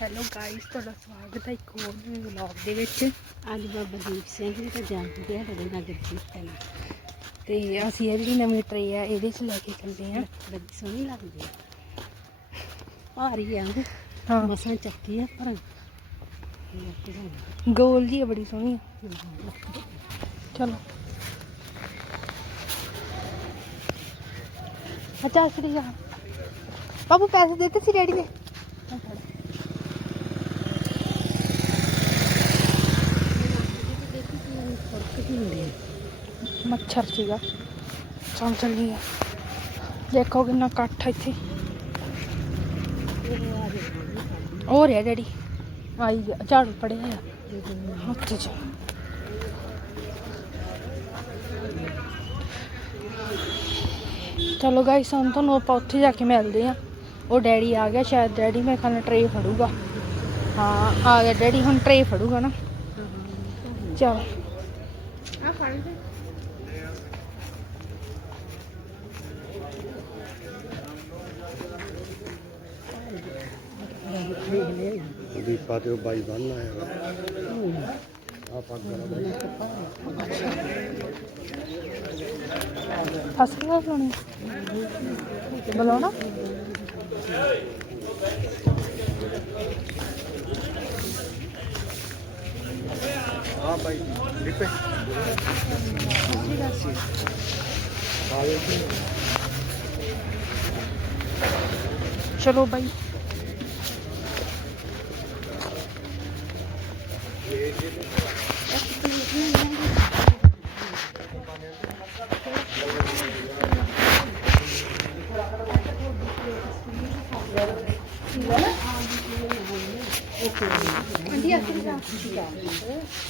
Hello guys ਤੁਹਾਡਾ ਸਵਾਗਤ ਹੈ ਇੱਕ ਹੋਰ ਨਵੇਂ ਵਲੌਗ ਦੇ ਵਿੱਚ। ਅੱਜ ਬਾਬਾ ਦੀਪ ਸਿੰਘ ਜੀ ਦਾ ਜਨਮ ਦਿਹਾੜਾ ਦੇ ਨਗਰ ਕੀਰਤਨ ਤੇ ਅਸੀਂ ਇਹ ਜਿਹੜੀ ਨਵੀਂ ਟਰੇ ਆ ਇਹਦੇ 'ਚ ਲੈ ਕੇ ਚੱਲਦੇ ਆ ਬੜੀ ਸੋਹਣੀ ਲੱਗਦੀ ਹੈ। ਭਾਰੀ ਆ ਹਾਂ। ਮਸਾਂ ਚੱਕੀ ਆ ਪਰ ਗੋਲ ਜੀ ਆ ਬੜੀ ਸੋਹਣੀ ਆ। ਚਲੋ। ਅੱਛਾ ਸ੍ਰੀ ਅਕਾਲ ਬਾਬੂ ਪੈਸੇ ਦਿੱਤੇ ਸੀ ਡੈਡੀ ਨੇ ਆਹ ਫੜ। ਫ਼ਰਕ ਕੀ ਹੁੰਦੀ ਹੈ ਮੱਛਰ ਸੀਗਾ। ਚੱਲ ਚੱਲੀਏ। ਦੇਖੋ ਕਿੰਨਾ ਇਕੱਠ ਇੱਥੇ। ਹੋ ਰਿਹਾ ਡੈਡੀ? ਆਈ ਗਿਆ ਝਾੜੂ ਪੜਿਆ ਆ। ਹੱਥ 'ਚ। ਚਲੋ ਗਾਇਸ ਹੁਣ ਤੁਹਾਨੂੰ ਆਪਾਂ ਉੱਥੇ ਜਾ ਕੇ ਮਿਲਦੇ ਆ ਉਹ ਡੈਡੀ ਆ ਗਿਆ ਸ਼ਾਇਦ। ਡੈਡੀ ਮੇਰੇ ਖਿਆਲ ਨਾਲ ਟਰੇ ਫੜੂਗਾ। ਹਾਂ ਆ ਗਿਆ ਡੈਡੀ। ਹੁਣ ਟਰੇ ਫੜੂਗਾ ਨਾ। ਚਲ। ਆ ਫੜ ਦੇ। ਦੀਪਾ ਤੇ ਉਹ ਬਾਈ ਬੰਨ ਆਇਆ ਵਾ। ਆ ਪੱਗ ਵਾਲਾ ਬਾਈ। ਫਸ ਗਿਆ ਬੁਲਾਉਣੀ?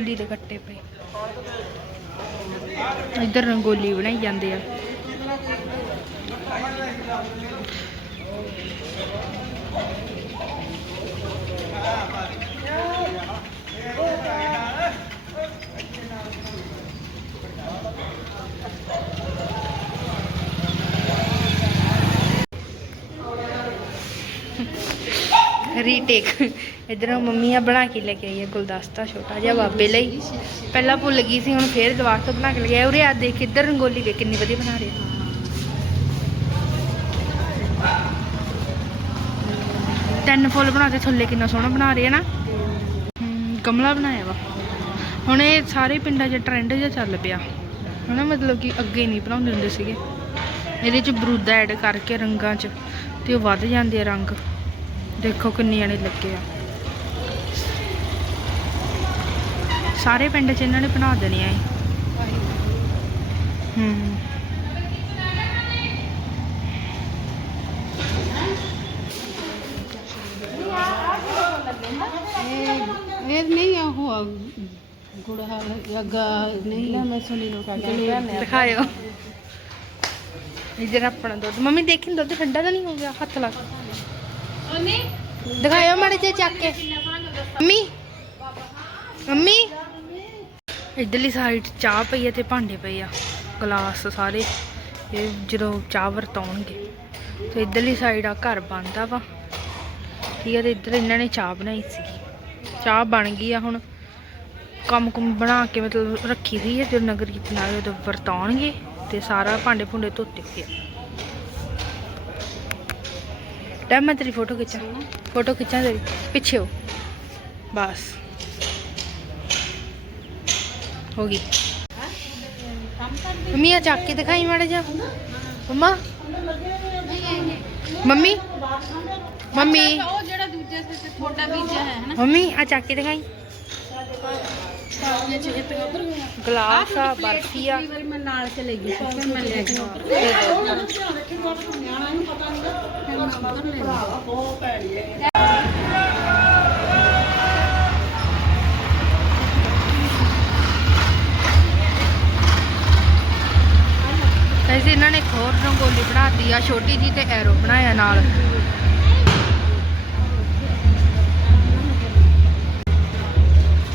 ਰੰਗੋਲੀ ਦੇ ਕੱਟੇ ਪਏ। ਇੱਧਰ ਰੰਗੋਲੀ ਬਣਾਈ ਜਾਂਦੇ ਆ। ਰੀਟੇਕ ਇਧਰੋਂ ਮੰਮੀ ਆ ਬਣਾ ਕੇ ਲੈ ਕੇ ਆਈ ਹੈ ਗੁਲਦਸਤਾ ਛੋਟਾ ਜਿਹਾ ਬਾਬੇ ਲਈ। ਪਹਿਲਾਂ ਭੁੱਲ ਗਈ ਸੀ ਹੁਣ ਫੇਰ ਦੁਬਾਰਾ ਤੋਂ ਬਣਾ ਕੇ ਲੈ ਕੇ ਆਈ। ਉਰੇ ਆ ਦੇਖ ਇੱਧਰ ਰੰਗੋਲੀ ਦੇ ਕਿੰਨੀ ਵਧੀਆ ਬਣਾ ਰਹੇ। ਤਿੰਨ ਫੁੱਲ ਬਣਾ ਕੇ ਥੱਲੇ ਕਿੰਨਾ ਸੋਹਣਾ ਬਣਾ ਰਹੇ ਹੈ ਨਾ। ਹਮ, ਗਮਲਾ ਬਣਾਇਆ ਵਾ। ਹੁਣ ਇਹ ਸਾਰੇ ਪਿੰਡਾਂ 'ਚ ਟ੍ਰੈਂਡ ਜਿਹਾ ਚੱਲ ਪਿਆ। ਹਨਾ ਮਤਲਬ ਕਿ ਅੱਗੇ ਨਹੀਂ ਬਣਾਉਂਦੇ ਹੁੰਦੇ ਸੀਗੇ। ਇਹਦੇ 'ਚ ਬਰੂਦਾ ਐਡ ਕਰਕੇ ਰੰਗਾਂ 'ਚ ਤੇ ਉਹ ਵੱਧ ਜਾਂਦੇ ਆ ਰੰਗ। ਦੇਖੋ ਕਿੰਨੀਆਂ ਨੇ ਲੱਗੇ ਆ। ਸਾਰੇ ਪਿੰਡ 'ਚ ਇਹਨਾਂ ਨੇ ਬਣਾ ਦੇਣੀਆਂ ਏ ਹੂੰ। ਇਹ ਇਹ ਨਹੀਂ ਆ ਉਹ ਗੁੜਾ ਅੱਗਾ ਨਹੀਂ। ਨਾ ਮੈਂ ਸੁਣੀ ਲੋਕਾਂ ਦਿਖਾਇਓ। ਇਧਰ ਆਪਣਾ ਦੁੱਧ ਮੰਮੀ ਦੇਖੀ ਦੁੱਧ ਠੰਡਾ ਤਾਂ ਨਹੀਂ ਹੋ ਗਿਆ ਹੱਥ ਲਾ ਦਿਖਾਇਓ ਮਾੜੇ ਜਿਹਾ ਚੱਕ ਕੇ। ਮੰਮੀ। ਮੰਮੀ। ਇਧਰਲੀ ਸਾਈਡ ਚਾਹ ਪਈ ਹੈ ਤੇ ਭਾਂਡੇ ਪਏ ਆ। ਗਲਾਸ ਸਾਰੇ। ਇਹ ਜਦੋਂ ਚਾਹ ਵਰਤਾਉਣਗੇ। ਤੇ ਇਧਰਲੀ ਸਾਈਡ ਆ ਘਰ ਬਣਦਾ ਵਾ। ਠੀਕ ਹੈ ਤੇ ਇੱਧਰ ਇਹਨਾਂ ਨੇ ਚਾਹ ਬਣਾਈ ਸੀ। ਚਾਹ ਬਣ ਗਈ ਆ ਹੁਣ। ਕੰਮ ਕੁਮ ਬਣਾ ਕੇ ਮਤਲਬ ਰੱਖੀ ਹੋਈ ਹੈ ਜਦੋਂ ਨਗਰ ਕੀਰਤਨ ਆਏ ਉਦੋਂ ਵਰਤਾਉਣਗੇ ਤੇ ਸਾਰਾ ਭਾਂਡੇ ਭੁੰਡੇ ਧੋਤੇ ਹੋਏ ਆ ਟਾਈਮ ਮੈਂ ਤੇਰੀ ਫੋਟੋ ਖਿੱਚਾਂ। ਫੋਟੋ ਖਿੱਚਾਂ ਤੇਰੀ। ਪਿੱਛੇ ਹੋ। ਬਸ। ਹੋ ਗਈ। ਮੰਮੀ ਆ ਚੱਕ ਕੇ ਦਿਖਾਈ ਮਾੜਾ ਜਿਹਾ। ਮੰਮਾ। ਮੰਮੀ। ਮੰਮੀ। ਉਹ ਜਿਹੜਾ ਦੂਜੇ ਗਲਾਸ ਆ ਬਰਫੀ ਆ। ਵਾਰੀ ਮੈਂ ਨਾਲ ਚਲੇ ਗਈ ਫਿਰ ਮੈਂ ਲੈ ਵੈਸੇ ਇਹਨਾਂ ਨੇ ਇੱਕ ਹੋਰ ਰੰਗੋਲੀ ਬਣਾਤੀ ਆ ਛੋਟੀ ਜੀ ਤੇ ਐਰੋ ਬਣਾਇਆ ਨਾਲ।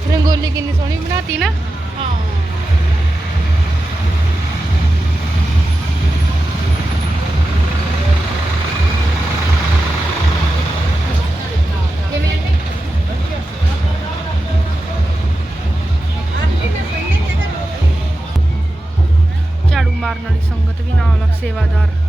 ਰੰਗੋਲੀ ਕਿੰਨੀ ਸੋਹਣੀ ਬਣਾਤੀ ਨਾ। ਹਾਂ ਝਾੜੂ ਮਾਰਨ ਵਾਲੀ ਸੰਗਤ ਵੀ ਨਾਲ ਸੇਵਾਦਾਰ।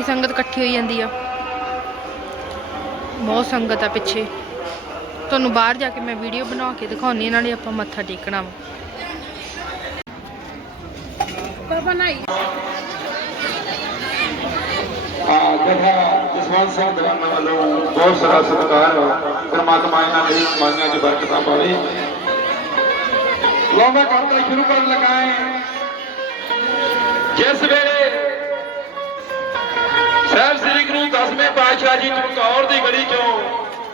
ਦੇਖੋ ਸੰਗਤ ਇਕੱਠੀ ਹੋਈ ਜਾਂਦੀ ਆ। ਬਹੁਤ ਸੰਗਤ ਆ ਪਿੱਛੇ। ਤੁਹਾਨੂੰ ਬਾਹਰ ਜਾ ਕੇ ਮੈਂ ਵੀਡੀਓ ਬਣਾ ਕੇ ਦਿਖਾਉਣੀ ਇਹਨਾਂ ਨੇ ਆਪਾਂ ਮੱਥਾ ਟੇਕਣਾ ਵਾ। ਪਰ ਬਣਾਈ ਆ ਜਥਾ ਜਸਵੰਤ ਸਿੰਘ ਦਵਾਨਾ ਵੱਲੋਂ ਬਹੁਤ ਸਾਰਾ ਸਤਿਕਾਰ ਪਰਮਾਤਮਾ ਇਹਨਾਂ ਦੇ ਮਾਨਿਆਂ 'ਚ ਬਰਕਤਾਂ ਪਾਵੇ। ਲੋ ਮੈਂ ਕਰਤਾ ਸ਼ੁਰੂ ਕਰਨ ਲੱਗਾ ਹਾਂ। ਜਿਸ ਵੇਲੇ ਸਾਹਿਬ ਸ੍ਰੀ ਗੁਰੂ ਦਸਵੇਂ ਪਾਤਸ਼ਾਹ ਜੀ ਚਮਕੌਰ ਦੀ ਗੜੀ ਚੋਂ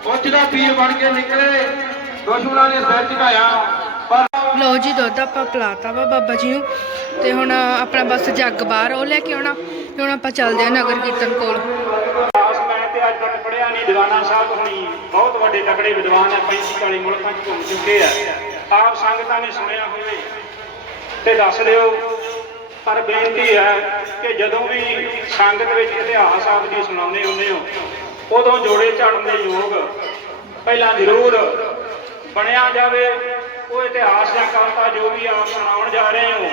ਪਹੁੰਚਦਾ ਪੀਰ ਬਣ ਕੇ ਨਿਕਲੇ। ਦੁਸ਼ਮਣਾਂ ਨੇ ਸਿਰ ਝੁਕਾਇਆ। ਪਰ ਲੋ ਜੀ ਦੁੱਧ ਆਪਾਂ ਪਿਲਾਤਾ ਵਾ ਬਾਬਾ ਜੀ ਨੂੰ। ਤੇ ਹੁਣ ਆਪਣਾ ਬਸ ਜੱਗ ਬਾਹਰ ਉਹ ਲੈ ਕੇ ਆਉਣਾ। ਤੇ ਹੁਣ ਆਪਾਂ ਚੱਲਦੇ ਆ ਨਗਰ ਕੀਰਤਨ ਕੋਲ। ਮੈਂ ਤੇ ਅੱਜ ਤੱਕ ਪੜਿਆ ਨਹੀਂ ਦੀਵਾਨਾ ਸਾਹਿਬ ਹੁਣੀ। ਬਹੁਤ ਵੱਡੇ ਤਕੜੇ ਵਿਦਵਾਨ ਆ 35 40 ਮੁਲਕਾਂ 'ਚ ਘੁੰਮ ਚੁੱਕੇ ਆ। ਆਪ ਸੰਗਤਾਂ ਨੇ ਸੁਣਿਆ ਹੋਵੇ ਤੇ ਦੱਸ ਦਿਓ। ਪਰ ਬੇਨਤੀ ਹੈ ਕਿ ਜਦੋਂ ਵੀ ਸੰਗਤ ਵਿੱਚ ਇਤਿਹਾਸ ਆਪ ਜੀ ਸੁਣਾਉਂਦੇ ਹੁੰਦੇ ਹੋ, ਉਦੋਂ ਜੋੜੇ ਝਾੜਨ ਦੇ ਯੋਗ ਪਹਿਲਾਂ ਜ਼ਰੂਰ ਬਣਿਆ ਜਾਵੇ। ਉਹ ਇਤਿਹਾਸ ਜਾਂ ਕਵਿਤਾ ਜੋ ਵੀ ਆਪ ਸੁਣਾਉਣ ਜਾ ਰਹੇ ਹੋ,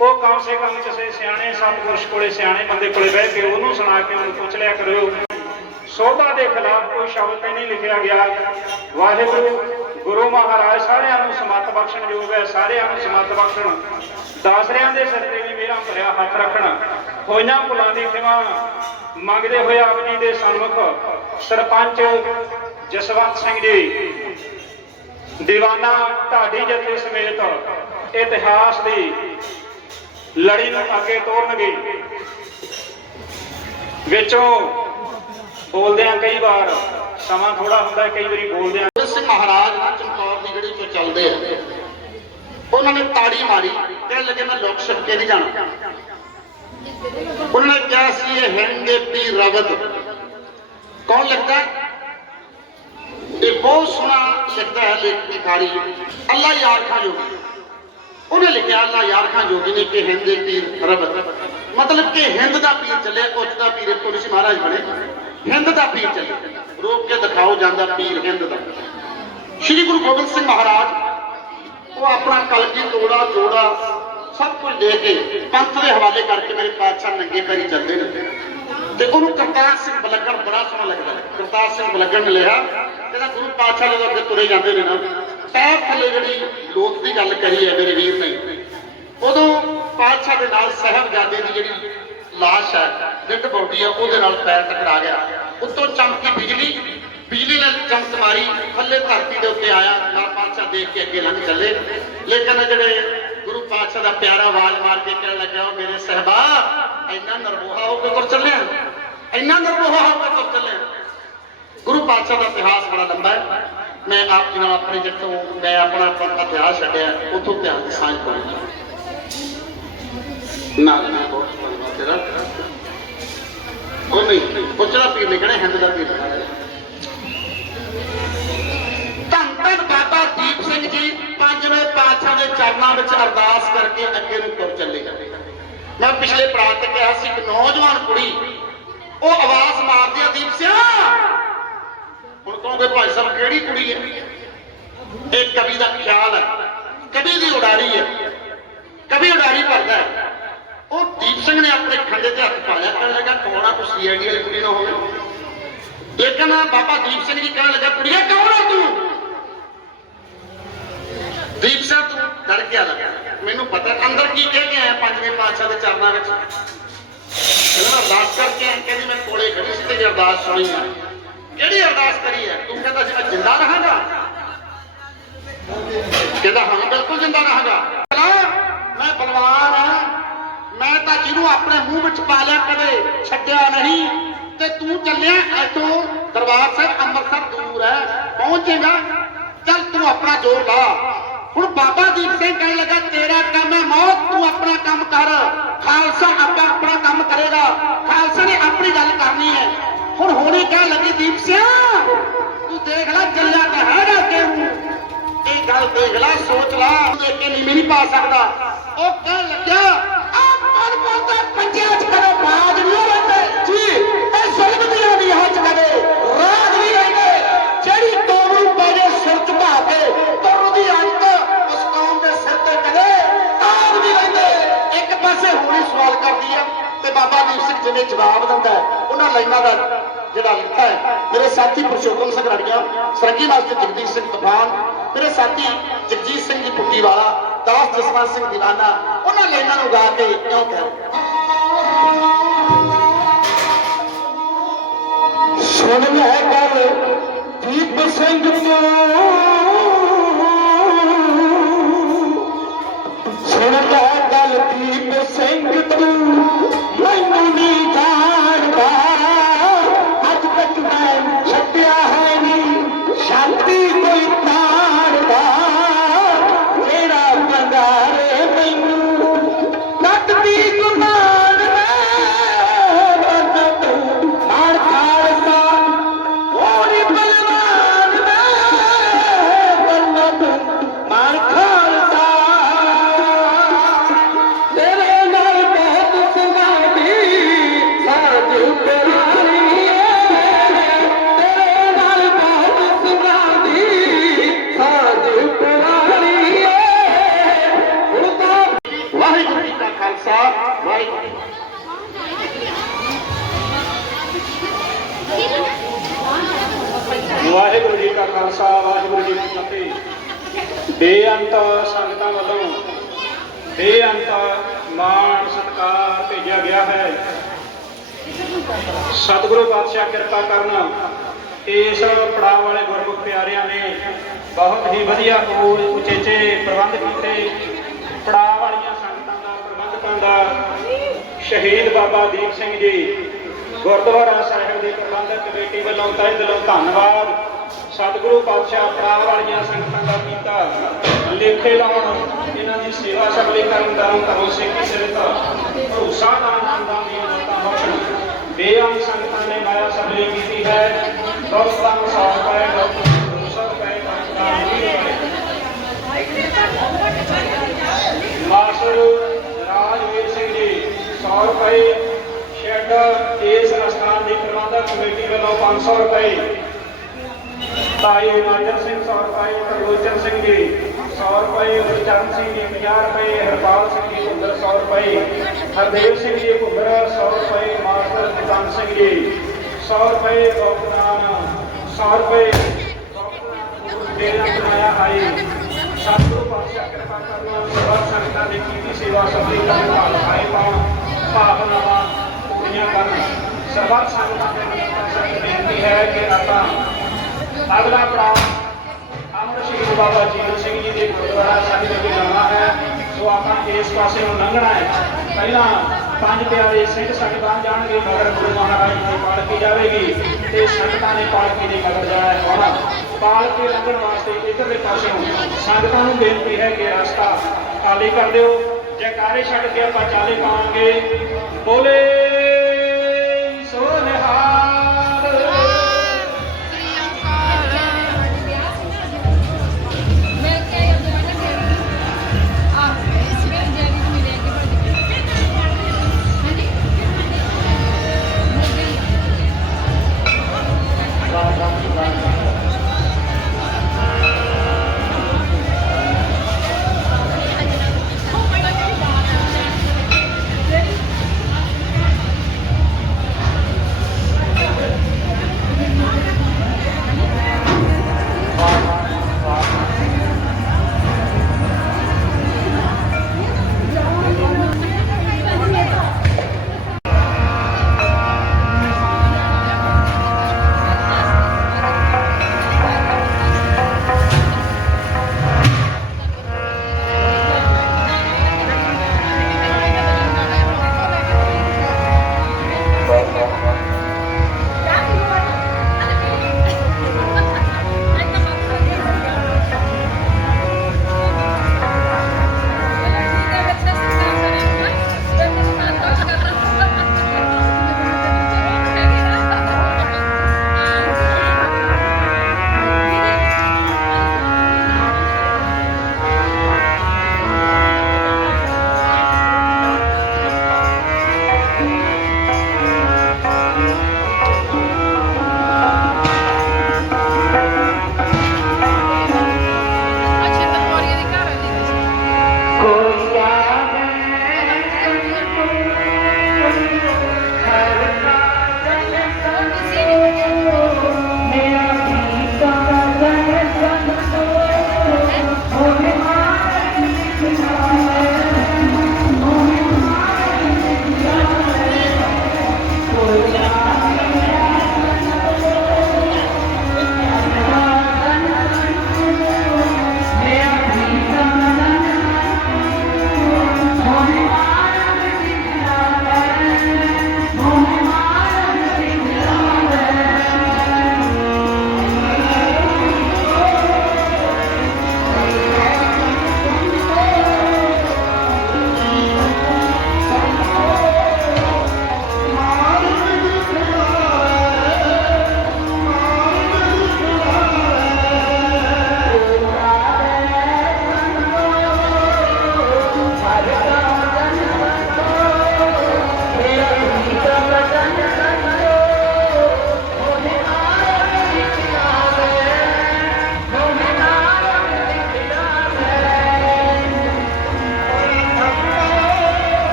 ਉਹ ਕਮ ਸੇ ਕਮ ਕਿਸੇ ਸਿਆਣੇ ਸਤਿਪੁਰਸ਼ ਕੋਲੇ, ਸਿਆਣੇ ਬੰਦੇ ਕੋਲੇ ਬਹਿ ਕੇ ਉਹਨੂੰ ਸੁਣਾ ਕੇ ਉਹਨੂੰ ਪੁੱਛ ਲਿਆ ਕਰਿਓ। ਸੋਭਾ ਦੇ ਖਿਲਾਫ ਕੋਈ ਸ਼ਬਦ ਨਹੀਂ ਲਿਖਿਆ ਗਿਆ। ਵਾਹਿਗੁਰੂ ਗੁਰੂ ਮਹਾਰਾਜ ਸਾਰਿਆਂ ਨੂੰ ਸਮੱਤ ਬਖਸ਼ਣ ਯੋਗ ਹੈ, ਸਾਰਿਆਂ ਨੂੰ ਸਮੱਤ ਬਖਸ਼ਣ। ਦਾਸਰਿਆਂ ਦੇ ਸਿਰ ਤੇ ਵੀ ਮੇਰਾ ਭਰਿਆ ਹੱਥ ਰੱਖਣ। ਹੋਈਆਂ ਭੁੱਲਾਂ ਦੀ ਖਿਮਾ ਮੰਗਦੇ ਹੋਏ ਆਪ ਜੀ ਦੇ ਸਨਮੁਖ ਸਰਪੰਚ ਜਸਵੰਤ ਸਿੰਘ ਜੀ। ਦੀਵਾਨਾ ਢਾਡੀ ਜਥੇ ਸਮੇਤ ਇਤਿਹਾਸ ਦੀ ਲੜੀ ਨੂੰ ਅੱਗੇ ਤੋਰਨਗੇ। ਵਿੱਚੋਂ ਬੋਲਦੇ ਆ ਕਈ ਵਾਰ ਸਮਾਂ ਥੋੜਾ ਹੁੰਦਾ, ਕਈ ਵਾਰੀ ਬੋਲਦੇ ਗੋਬਿੰਦ ਸਿੰਘ ਮਹਾਰਾਜ ਗੜੀ ਤੋਂ ਚੱਲਦੇ ਆ ਉਹਨਾਂ ਨੇ ਤਾੜੀ ਮਾਰੀ। ਕਹਿਣ ਲੱਗੇ, ਮੈਂ ਲੋਕ ਛੱਕੇ ਨਹੀਂ ਜਾਣਾ। ਉਹਨਾਂ ਨੇ ਕਿਹਾ ਸੀ, ਇਹ ਹਿੰਦ ਦੇ ਪੀਰ ਰਵਤ ਕੌਣ ਲਿਖਦਾ ਹੈ? ਇਹ ਬਹੁਤ ਸੋਹਣਾ ਲਿਖਦਾ ਹੈ ਲੇਖ ਭਿਖਾਰੀ ਅੱਲਾ ਯਾਰ ਖਾਂ ਜੋਗੀ। ਉਹਨੇ ਲਿਖਿਆ, ਅੱਲਾ ਯਾਰ ਖਾਂ ਜੋਗੀ ਨੇ ਕਿ ਹਿੰਦ ਦੇ ਪੀਰ ਰਵਤ ਮਤਲਬ ਕਿ ਹਿੰਦ ਦਾ ਪੀਰ ਚੱਲਿਆ ਕੁੱਚ ਦਾ ਪੀਰ ਇੱਕੋ ਨਹੀਂ ਸੀ ਮਹਾਰਾਜ ਬਣੇ। ਹਿੰਦ ਦਾ ਪੀਰ ਚੱਲਿਆ ਰੋਕ ਕੇ ਦਿਖਾਓ ਜਾਂਦਾ ਪੀਰ ਹਿੰਦ ਦਾ। ਸ਼੍ਰੀ ਗੁਰੂ ਗੋਬਿੰਦ ਸਿੰਘ ਮਹਾਰਾਜ ਉਹ ਆਪਣਾ ਕਲਗੀ ਤੋੜਾ, ਜੋੜਾ ਸਭ ਕੁਝ ਦੇ ਕੇ ਪੰਥ ਦੇ ਹਵਾਲੇ ਕਰਕੇ ਮੇਰੇ ਪਾਤਸ਼ਾਹ ਨੰਗੇ ਪੈਰੀ ਚੱਲਦੇ ਨੇ ਤੇ ਉਹਨੂੰ ਕਰਤਾਰ ਸਿੰਘ ਬਲੱਗਣ ਬੜਾ ਸੋਹਣਾ ਲੱਗਦਾ ਹੈ। ਕਰਤਾਰ ਸਿੰਘ ਬਲੱਗਣ ਨੇ ਲਿਆ ਕਹਿੰਦਾ ਗੁਰੂ ਪਾਤਸ਼ਾਹ ਜਦੋਂ ਅੱਗੇ ਤੁਰੇ ਜਾਂਦੇ ਨੇ ਨਾ ਪੈਰ ਥੱਲੇ ਜਿਹੜੀ ਲੋਕ ਦੀ ਗੱਲ ਕਰੀ ਹੈ ਮੇਰੇ ਵੀਰ ਨੇ, ਉਦੋਂ ਪਾਤਸ਼ਾਹ ਦੇ ਨਾਲ ਸਾਹਿਬਜ਼ਾਦੇ ਦੀ ਜਿਹੜੀ ਲਾਸ਼ ਹੈ ਡੈਡ ਬੋਡੀ ਹੈ, ਉਹਦੇ ਨਾਲ ਪੈਰ ਟਕਰਾ ਗਿਆ ਉੱਤੋਂ ਚਮਕੀ ਬਿਜਲੀ ਬਿਜਲੀ ਨਾਲ ਚਮਕ ਮਾਰੀ ਥੱਲੇ ਧਰਤੀ ਦੇ ਉੱਤੇ ਆਇਆ ਨਾਲ ਪਾਤਸ਼ਾਹ ਦੇਖ ਕੇ ਅੱਗੇ ਲੰਘ ਚੱਲੇ। ਲੇਕਿਨ ਜਿਹੜੇ ਗੁਰੂ ਪਾਤਸ਼ਾਹ ਦਾ ਪਿਆਰਾ ਆਵਾਜ਼ ਮਾਰ ਕੇ ਕਹਿਣ ਲੱਗਾ, ਉਹ ਮੇਰੇ ਸਹਿਬਾ, ਇੰਨਾ ਨਰਮੋਹਾ ਹੋ ਕੇ ਤੁਰ ਚੱਲਿਆ। ਇੰਨਾ ਨਰਮੋਹਾ ਹੋ ਕੇ ਤੁਰ ਚੱਲਿਆ। ਗੁਰੂ ਪਾਤਸ਼ਾਹ ਦਾ ਇਤਿਹਾਸ ਬੜਾ ਲੰਬਾ ਹੈ। ਮੈਂ ਆਪ ਜੀ ਨਾਲ ਆਪਣੇ ਜਿੱਥੋਂ, ਮੈਂ ਆਪਣਾ ਪੰਥ ਇਤਿਹਾਸ ਛੱਡਿਆ, ਉੱਥੋਂ ਧਿਆਨ ਦੀ ਸਾਂਝ ਪਾਉਂਗਾ ਨਾ ਨਾ ਬਹੁਤ ਤੇਰਾ। ਉਹ ਨਹੀਂ ਪੁੱਛਦਾ ਪੀਰ ਨੇ ਕਹਿਣਾ ਹਿੰਦ ਦਾ ਪੀਰ? ਧੰਨ ਧੰਨ ਬਾਬਾ ਦੀਪ ਸਿੰਘ ਜੀ ਪੰਜਵੇਂ ਪਾਤਸ਼ਾਹ ਦੇ ਚਰਨਾਂ ਵਿੱਚ ਅਰਦਾਸ ਕਰਕੇ ਅੱਗੇ ਨੂੰ ਤੁਰ ਚੱਲੇ ਮੈਂ ਪਿਛਲੇ ਪ੍ਰਾਂਤ ਤੇ ਕਿਹਾ ਸੀ ਕਿ ਨੌਜਵਾਨ ਕੁੜੀ, ਉਹ ਆਵਾਜ਼ ਮਾਰਦੀ ਆ, ਦੀਪ ਸਿਆ, ਹੁਣ ਕਹੋਗੇ ਭਾਈ ਸਾਹਿਬ ਕਿਹੜੀ ਕੁੜੀ ਹੈ ਇਹ ਕਵੀ ਦਾ ਖਿਆਲ ਹੈ ਕਵੀ ਦੀ ਉਡਾਰੀ ਹੈ ਕਵੀ ਉਡਾਰੀ ਭਰਦਾ ਹੈ ਉਹ ਦੀਪ ਸਿੰਘ ਨੇ ਆਪਣੇ ਖੰਡੇ ਤੇ ਹੱਥ ਪਾਇਆ ਕਹਿਣ ਲੱਗਾ, ਕੌਣ ਕੁਛ ਸੀਆਈਡੀ ਵਾਲੀ ਕੁੜੀ ਨਾ ਹੋਵੇ। ਲੇਕਿਨ ਬਾਬਾ ਦੀਪ ਸਿੰਘ ਜੀ ਕਹਿਣ ਲੱਗਾ ਕੁੜੀਆ ਕੌਣ ਆ ਤੂੰ? ਦੀਪ ਸਿੰਘ ਤੂੰ ਡਰ ਗਿਆ ਲੱਗਾ ਮੈਨੂੰ ਪਤਾ, ਅੰਦਰ ਕੀ ਕਹਿ ਕੇ ਆਇਆ ਪੰਜਵੇਂ ਪਾਤਸ਼ਾਹ ਦੇ ਚਰਨਾਂ ਵਿੱਚ? ਕਹਿੰਦਾ ਅਰਦਾਸ ਕਰਕੇ ਆਇਆ, ਕਹਿੰਦੀ, ਮੈਂ ਕੋਲੇ ਖੜੀ ਸੀ ਤੇ ਅਰਦਾਸ ਸੁਣੀ ਆ। ਕਿਹੜੀ ਅਰਦਾਸ ਕਰੀ ਹੈ ਤੂੰ ਕਹਿੰਦਾ ਸੀ, ਮੈਂ ਜਿੰਦਾ ਰਹਾਂਗਾ। ਕਹਿੰਦਾ, ਹਾਂ, ਬਿਲਕੁਲ ਜਿੰਦਾ ਰਹਾਂਗਾ। ਮੈਂ ਬਲਵਾਨ ਹਾਂ ਮੈਂ ਤਾਂ ਜਿਹਨੂੰ ਆਪਣੇ ਮੂੰਹ ਵਿੱਚ ਪਾ ਲਿਆ, ਕਦੇ ਛੱਡਿਆ ਨਹੀਂ। ਤੇ ਤੂੰ ਚੱਲਿਆ ਇੱਥੋਂ ਦਰਬਾਰ ਸਾਹਿਬ ਅੰਮ੍ਰਿਤਸਰ ਦੂਰ ਹੈ ਪਹੁੰਚੇਗਾ ਚੱਲ ਤੂੰ ਆਪਣਾ ਜ਼ੋਰ ਲਾ। ਹੁਣ ਬਾਬਾ ਦੀਪ ਸਿੰਘ ਕਹਿਣ ਲੱਗਾ, ਤੇਰਾ ਕੰਮ ਹੈ ਮੌਤ, ਤੂੰ ਆਪਣਾ ਕੰਮ ਕਰ। ਖਾਲਸਾ ਆਪਾ ਆਪਣਾ ਕੰਮ ਕਰੇਗਾ। ਖਾਲਸਾ ਨੇ ਆਪਣੀ ਗੱਲ ਕਰਨੀ ਹੈ। ਹੁਣ ਹੋਣੀ ਕਹਿ ਲੱਗੀ, ਦੀਪ ਸਿੰਘ ਤੂੰ ਦੇਖ ਲੈ ਚੱਲਿਆ ਤਾਂ ਹੈਗਾ ਕਿਉਂ? ਇਹ ਗੱਲ ਦੇਖ ਲੈ, ਸੋਚ ਲੈ। ਦੇਖ ਕੇ ਨੀਵੀਂ ਨਹੀਂ ਪਾ ਸਕਦਾ। ਉਹ ਕਹਿਣ ਲੱਗਿਆ ਬਾਬਾ ਦੀਪ ਸਿੰਘ ਜਿਵੇਂ ਜਵਾਬ ਦਿੰਦਾ ਉਹਨਾਂ ਲਾਈਨਾਂ ਦਾ ਜਿਹੜਾ ਲਿਖਦਾ ਹੈ। ਮੇਰੇ ਸਾਥੀ ਪੁਰਸ਼ੋਤਮ ਸਿੰਘ ਰੜੀਆਂ ਸਰੰਗੀ ਮਾਸਟਰ ਜਗਦੀਸ਼ ਸਿੰਘ ਤੂਫਾਨ, ਮੇਰੇ ਸਾਥੀ ਜਗਜੀਤ ਸਿੰਘ ਜੀ ਪੁੱਟੀ ਵਾਲਾ ਦਾਸ ਜਸਵੰਤ ਸਿੰਘ ਦੀਵਾਨਾ, ਉਹਨਾਂ ਲਾਈਨਾਂ ਨੂੰ ਗਾ ਕੇ ਕਿਉਂ ਕਹਿ ਸੁਣ ਲੈ ਗੱਲ, ਦੀਪ ਸਿੰਘ ਬੇਅੰਤ ਮਾਣ, ਸਤਿਕਾਰ ਭੇਜਿਆ ਗਿਆ ਹੈ। ਸਤਿਗੁਰੂ ਪਾਤਸ਼ਾਹ ਕਿਰਪਾ ਕਰਨਾ, ਇਸ ਪੜਾਅ ਵਾਲੇ ਗੁਰਮੁਖ ਪਿਆਰਿਆਂ ਨੇ ਬਹੁਤ ਹੀ ਵਧੀਆ ਕੋਲ ਉਚੇਚੇ ਪ੍ਰਬੰਧ ਕੀਤੇ। ਪੜਾਅ ਵਾਲੀਆਂ ਸੰਗਤਾਂ ਦਾ, ਪ੍ਰਬੰਧਕਾਂ ਦਾ, ਸ਼ਹੀਦ ਬਾਬਾ ਦੀਪ ਸਿੰਘ ਜੀ, ਗੁਰਦੁਆਰਾ ਸਾਹਿਬ ਦੀ ਪ੍ਰਬੰਧਕ ਕਮੇਟੀ ਵੱਲੋਂ ਤਹਿ ਦਿਲੋਂ ਧੰਨਵਾਦ। ਸਤਿਗੁਰੂ ਪਾਤਸ਼ਾਹ ਪੜਾਅ ਵਾਲੀਆਂ ਸੰਗਤਾਂ ਦਾ ਕੀਤਾ। ਲੇਖੇ ਲਾਉਣ, ਇਹਨਾਂ ਦੀ ਸੇਵਾ ਸਬਲੇ ਕਰਨ ਦਾ ਕਰੋ ਸਿੱਖੀ ਸਿਰਤਾ ਭਰੋਸਾ ਦਾਨ ਆਨੰਦਾਂ ਦੀਆਂ ਨਤਾਂ ਬਖਸ਼ਣ ਬੇਅੰਤ ਸੰਗਤਾਂ ਨੇ ਮਾਇਆ ਸਬਲੇ ਕੀਤੀ ਹੈ। ਬਹੁਤ ਦਾ ਸਾਥ ਪਾਏ ਸਭ ਮਾਸਟਰ ਰਾਜਵੀਰ ਸਿੰਘ ਜੀ 100 ਰੁਪਏ ਸ਼ੈੱਡ, ਇਸ ਅਸਥਾਨ ਦੀ ਪ੍ਰਬੰਧਕ ਕਮੇਟੀ ਵੱਲੋਂ 500 ਰੁਪਏ ਭਾਈ ਨਾਜਰ ਸਿੰਘ 100 ਰੁਪਏ ਤਰਲੋਚਨ ਸਿੰਘ ਜੀ 100 ਰੁਪਏ ਗੁਰਚਰਨ ਸਿੰਘ ਜੀ 50 ਰੁਪਏ ਹਰਪਾਲ ਸਿੰਘ ਜੀ ਰੁਪਏ ਹਰਦੇਵ ਸਿੰਘ ਜੀ ਘੁੱਗਰ 100 ਰੁਪਏ ਮਾਸਟਰ ਨਿਕੰਨ ਸਿੰਘ ਜੀ 100 ਰੁਪਏ ਗੋਪਨਾਨ 100 ਰੁਪਏ ਡੇਰਾ ਬਣਾਇਆ ਆਈ ਸਤਿਗੁਰੂ ਪਾਤਸ਼ਾਹ ਕਿਰਪਾ ਕਰਨਾ ਸੇਵਾ ਸੰਗਤਾਂ ਦੀ ਕੀਤੀ ਸੇਵਾ ਸਭੀ ਕਰਨ ਭਾਲ ਆਏ ਪਾਉਣ ਭਾਵਨਾਵਾਂ ਪੂਰੀਆਂ ਕਰਨ ਸਰਬੱਤ ਸੰਗਤਾਂ ਦੇ ਵਿੱਚ ਬੇਨਤੀ ਹੈ ਕਿ ਆਪਾਂ ਅਗਲਾ ਪੜਾਅ ਅਮਰ ਸ਼ਹੀਦ ਬਾਬਾ ਜੀਵਨ ਸਿੰਘ ਜੀ ਦੇ ਗੁਰਦੁਆਰਾ ਸਾਹਿਬ ਦੇ ਜਾਣਾ ਹੈ। ਸੋ ਆਪਾਂ ਇਸ ਪਾਸੇ ਨੂੰ ਲੰਘਣਾ ਹੈ। ਪਹਿਲਾਂ ਪੰਜ ਪਿਆਰੇ ਸਿੰਘ ਸੰਗਤਾਂ ਜਾਣਗੇ, ਮਗਰ ਗੁਰੂ ਮਹਾਰਾਜ ਦੀ ਪਾਲਕੀ ਜਾਵੇਗੀ ਤੇ ਸੰਗਤਾਂ ਨੇ ਪਾਲਕੀ ਦੇ ਮਗਰ ਜਾਣਾ ਹੈ ਹੋਣਾ। ਪਾਲਕੀ ਲੰਘਣ ਵਾਸਤੇ ਇਧਰਲੇ ਪਾਸਿਓਂ ਸੰਗਤਾਂ ਨੂੰ ਬੇਨਤੀ ਹੈ ਕਿ ਰਸਤਾ ਖਾਲੀ ਕਰ ਦਿਓ। ਜੈਕਾਰੇ ਛੱਡ ਕੇ ਆਪਾਂ ਚਾਲੇ ਪਾਵਾਂਗੇ। ਬੋਲੇ!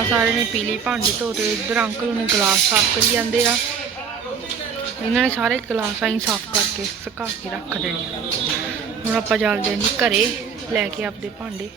ਲੋ ਸਾਰੇ ਨੇ ਪੀ ਭਾਂਡੇ ਧੋਤੇ, ਇਧਰ ਇੱਧਰ ਅੰਕਲ ਨੇ ਗਲਾਸ ਸਾਫ਼ ਕਰੀ ਜਾਂਦੇ ਆ। ਇਹਨਾਂ ਨੇ ਸਾਰੇ ਗਲਾਸ ਆਈ ਸਾਫ਼ ਕਰਕੇ ਸੁਕਾ ਕੇ ਰੱਖ ਦੇਣੇ ਹੁਣ ਆਪਾਂ ਚੱਲਦੇ ਹਾਂ ਜੀ ਘਰੇ ਲੈ ਕੇ ਆਪਦੇ ਭਾਂਡੇ।